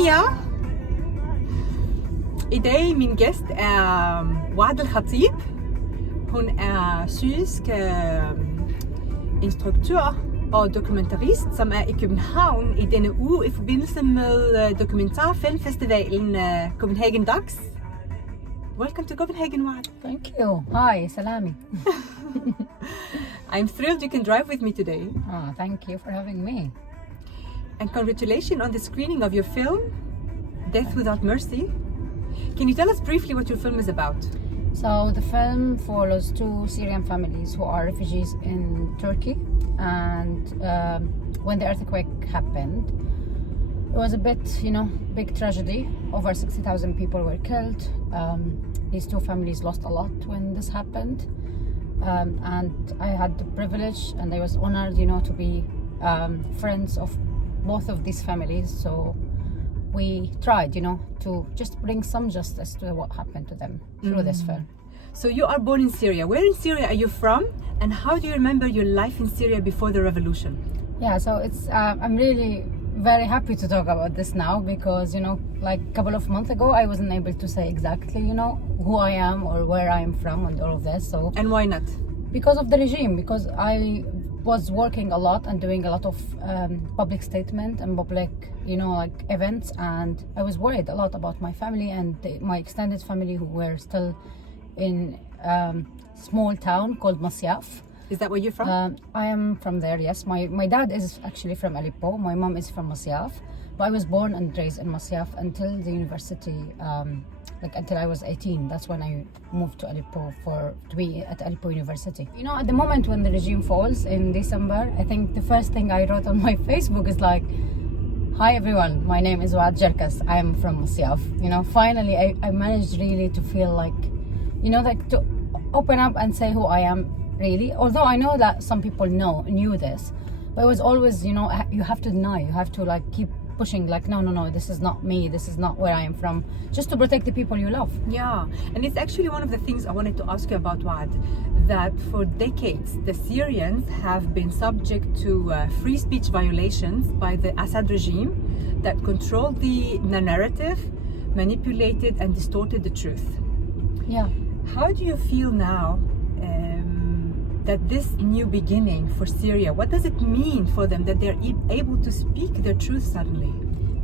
Mia. I dag min gæst er Waad Alkateab. Hun er syrisk instruktør og dokumentarist, som er i København i denne uge i forbindelse med dokumentarfilmfestivalen Copenhagen Docs. Welcome to Copenhagen, Waad. Thank you. Hi, Salami. I'm thrilled you can drive with me today. Oh, thank you for having me. And congratulations on the screening of your film, Death Without Mercy. Can you tell us briefly what your film is about? So the film follows two Syrian families who are refugees in Turkey, and when the earthquake happened, it was a bit, big tragedy. Over 60,000 people were killed. These two families lost a lot when this happened. And I had the privilege and I was honored, to be friends of both of these families. So we tried, to just bring some justice to what happened to them through this film. So you are born in Syria. Where in Syria are you from? And how do you remember your life in Syria before the revolution? Yeah, so it's I'm really very happy to talk about this now because, like a couple of months ago, I wasn't able to say exactly, who I am or where I am from and all of this. So and why not? Because of the regime, because I was working a lot and doing a lot of public statement and public, events, and I was worried a lot about my family and my extended family who were still in small town called Masyaf. Is that where you're from? I am from there, yes. My dad is actually from Aleppo. My mom is from Masyaf. But I was born and raised in Masyaf until the university, until I was 18. That's when I moved to Aleppo to be at Aleppo University. At the moment when the regime falls in December, I think the first thing I wrote on my Facebook is like, "Hi everyone, my name is Waad Alkateab. I am from Masyaf." Finally I managed really to feel like, to open up and say who I am. Really, although I know that some people knew this, but it was always, you have to deny, you have to keep pushing, no, this is not me, this is not where I am from, just to protect the people you love. Yeah, and it's actually one of the things I wanted to ask you about, Waad, that for decades the Syrians have been subject to free speech violations by the Assad regime that controlled the narrative, manipulated and distorted the truth. Yeah. How do you feel now that this new beginning for Syria, what does it mean for them that they're able to speak their truth suddenly?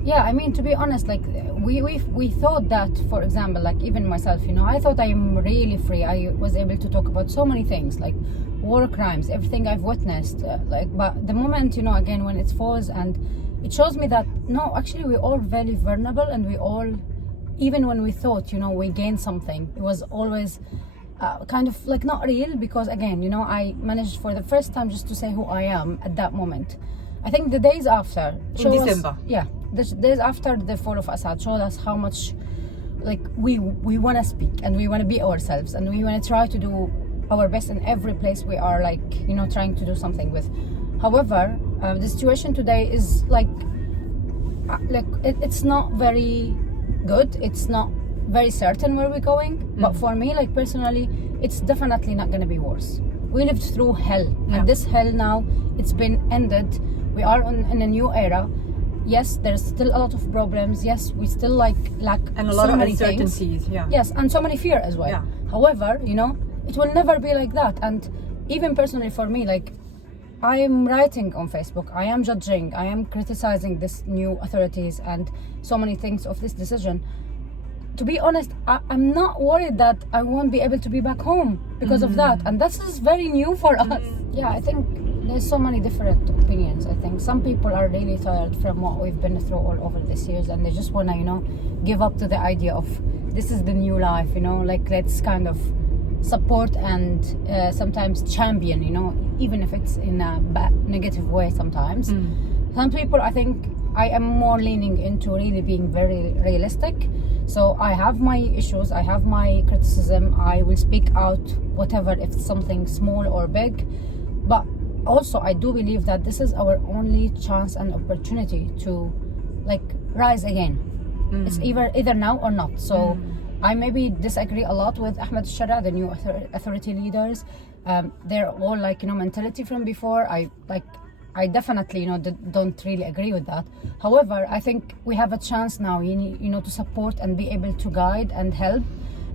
Yeah, I mean, to be honest, we thought that, for example, even myself, I thought I am really free. I was able to talk about so many things, like war crimes, everything I've witnessed. But the moment, again, when it falls, and it shows me that, no, actually we're all very vulnerable, and we all, even when we thought, we gained something, it was always kind of not real, because again, I managed for the first time just to say who I am at that moment. I think the days after in December, the days after the fall of Assad showed us how much we want to speak and we want to be ourselves and we want to try to do our best in every place we are trying to do something with. However, the situation today is it's not very good. It's not very certain where we're going, but for me, personally, it's definitely not going to be worse. We lived through hell, and this hell now, it's been ended. We are in a new era. Yes, there's still a lot of problems. Yes, we still lack and a so lot of many uncertainties. Things. Yeah. Yes, and so many fear as well. Yeah. However, it will never be like that. And even personally for me, I am writing on Facebook, I am judging, I am criticizing this new authorities and so many things of this decision. To be honest, I'm not worried that I won't be able to be back home because of that. And this is very new for us. Yeah, I think there's so many different opinions. I think some people are really tired from what we've been through all over these years, and they just want to, give up to the idea of this is the new life, let's kind of support and sometimes champion, even if it's in a negative way sometimes. Some people, I think, I am more leaning into really being very realistic. So I have my issues, I have my criticism, I will speak out whatever, if it's something small or big. But also I do believe that this is our only chance and opportunity to rise again. It's either now or not. So I maybe disagree a lot with Ahmed Shara, the new authority leaders. They're all mentality from before. I definitely, don't really agree with that. However, I think we have a chance now, to support and be able to guide and help,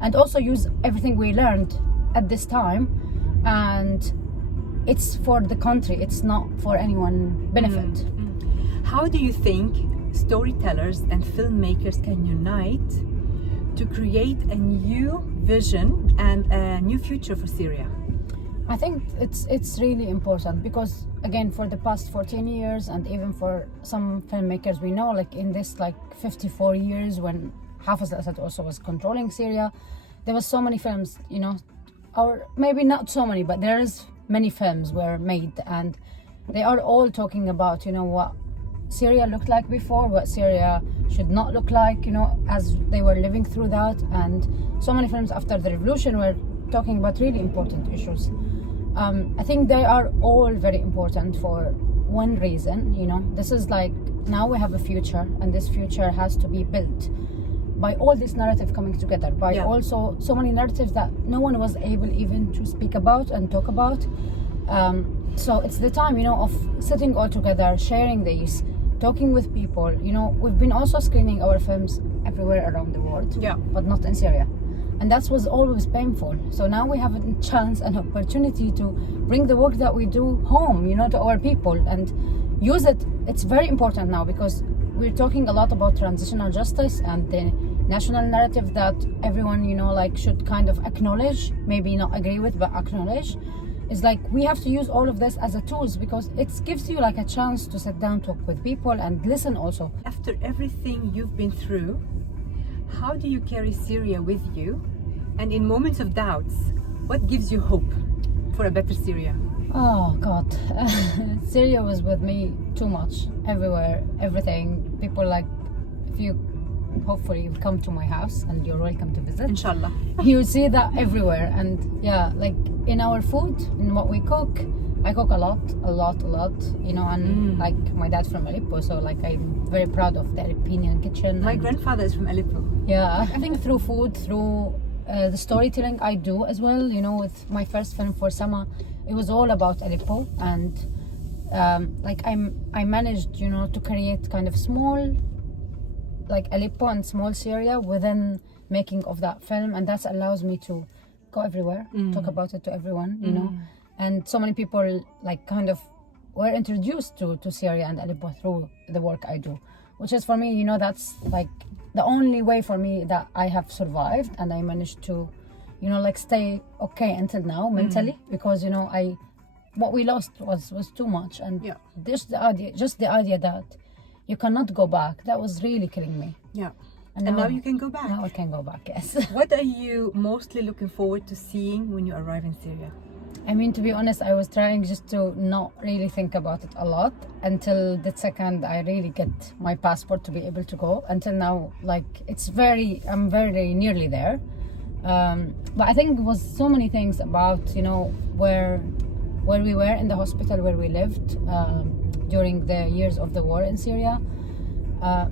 and also use everything we learned at this time. And it's for the country. It's not for anyone benefit. How do you think storytellers and filmmakers can unite to create a new vision and a new future for Syria? I think it's really important because, again, for the past 14 years, and even for some filmmakers we know, like in this 54 years when Hafez al-Assad also was controlling Syria, there was so many films, or maybe not so many, but there's many films were made, and they are all talking about, what Syria looked like before, what Syria should not look like, as they were living through that. And so many films after the revolution were talking about really important issues. I think they are all very important for one reason, this is now we have a future, and this future has to be built by all this narrative coming together, by also so many narratives that no one was able even to speak about and talk about. So it's the time, of sitting all together, sharing these, talking with people. We've been also screening our films everywhere around the world, but not in Syria. And that was always painful. So now we have a chance and opportunity to bring the work that we do home, to our people and use it. It's very important now because we're talking a lot about transitional justice and the national narrative that everyone, should kind of acknowledge, maybe not agree with, but acknowledge. It's we have to use all of this as a tools because it gives you a chance to sit down, talk with people and listen also. After everything you've been through, how do you carry Syria with you? And in moments of doubts, what gives you hope for a better Syria? Oh God, Syria was with me too much, everywhere, everything. People if you hopefully you come to my house and you're welcome to visit. Inshallah. You see that everywhere. And in our food, in what we cook, I cook a lot, and my dad's from Aleppo, so I'm very proud of the Aleppian kitchen. My grandfather is from Aleppo. Yeah, I think through food, through the storytelling I do as well, with my first film for Sama, it was all about Aleppo, and I managed, to create kind of small, Aleppo and small Syria within making of that film, and that allows me to go everywhere, talk about it to everyone, and so many people kind of were introduced to Syria and Aleppo through the work I do, which is for me, that's the only way for me that I have survived and I managed to, stay okay until now mentally, because what we lost was too much, and just the idea that you cannot go back, that was really killing me. And now you can go back. Now I can go back, yes. What are you mostly looking forward to seeing when you arrive in Syria? I mean, to be honest, I was trying just to not really think about it a lot until the second I really get my passport to be able to go. Until now, I'm very nearly there. But I think it was so many things about, where we were in the hospital, where we lived during the years of the war in Syria.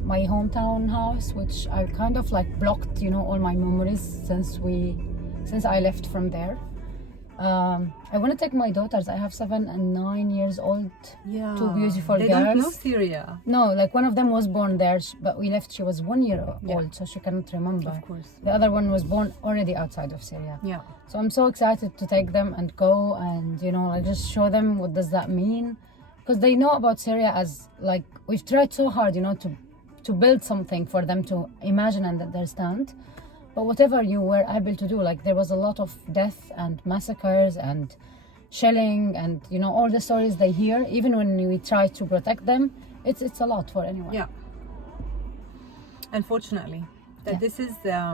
My hometown house, which I kind of blocked, all my memories since I left from there. I want to take my daughters. I have 7 and 9 years old. Yeah. 2 beautiful girls. They don't know Syria. No, one of them was born there, but we left. She was 1 year old, so she cannot remember. Of course. The other one was born already outside of Syria. Yeah. So I'm so excited to take them and go and just show them what does that mean, because they know about Syria as we've tried so hard, to build something for them to imagine and understand. But whatever you were able to do, there was a lot of death and massacres and shelling and all the stories they hear. Even when we try to protect them, it's a lot for anyone. Yeah. Unfortunately, this is the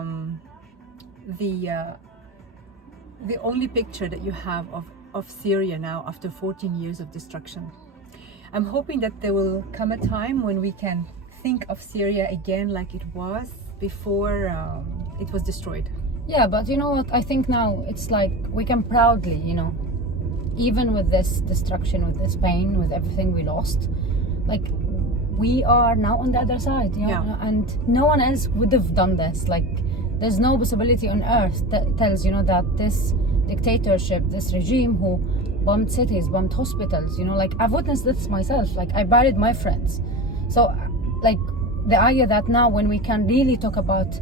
only picture that you have of Syria now after 14 years of destruction. I'm hoping that there will come a time when we can think of Syria again like it was before it was destroyed. Yeah, but you know what? I think now it's we can proudly, even with this destruction, with this pain, with everything we lost, we are now on the other side, and no one else would have done this. There's no possibility on earth that tells, that this dictatorship, this regime who bombed cities, bombed hospitals, you know, like I've witnessed this myself, like I buried my friends. So like the idea that now when we can really talk about,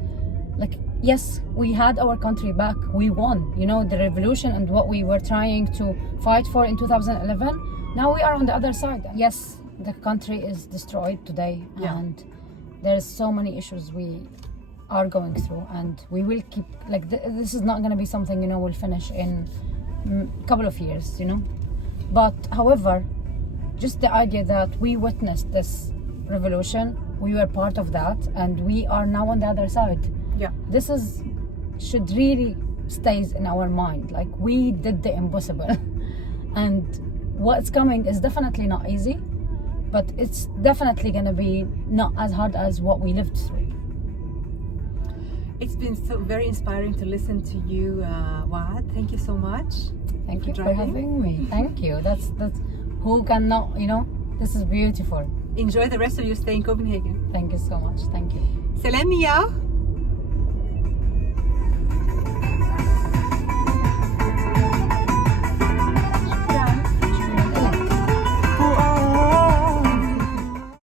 like, yes, we had our country back, we won, you know, the revolution and what we were trying to fight for in 2011, now we are on the other side. Yes, the country is destroyed today, and there's so many issues we are going through, and we will keep, like, this is not going to be something, you know, we'll finish in a couple of years, you know. But however, just the idea that we witnessed this revolution, we were part of that, and we are now on the other side. This should really stays in our mind, like we did the impossible. And what's coming is definitely not easy, but it's definitely going to be not as hard as what we lived through. It's been so very inspiring to listen to you, Waad. Thank you so much. Thank you for having me. Thank you. That's who cannot, you know, this is beautiful. Enjoy the rest of your stay in Copenhagen. Thank you so much. Thank you. Salaam Med Jer.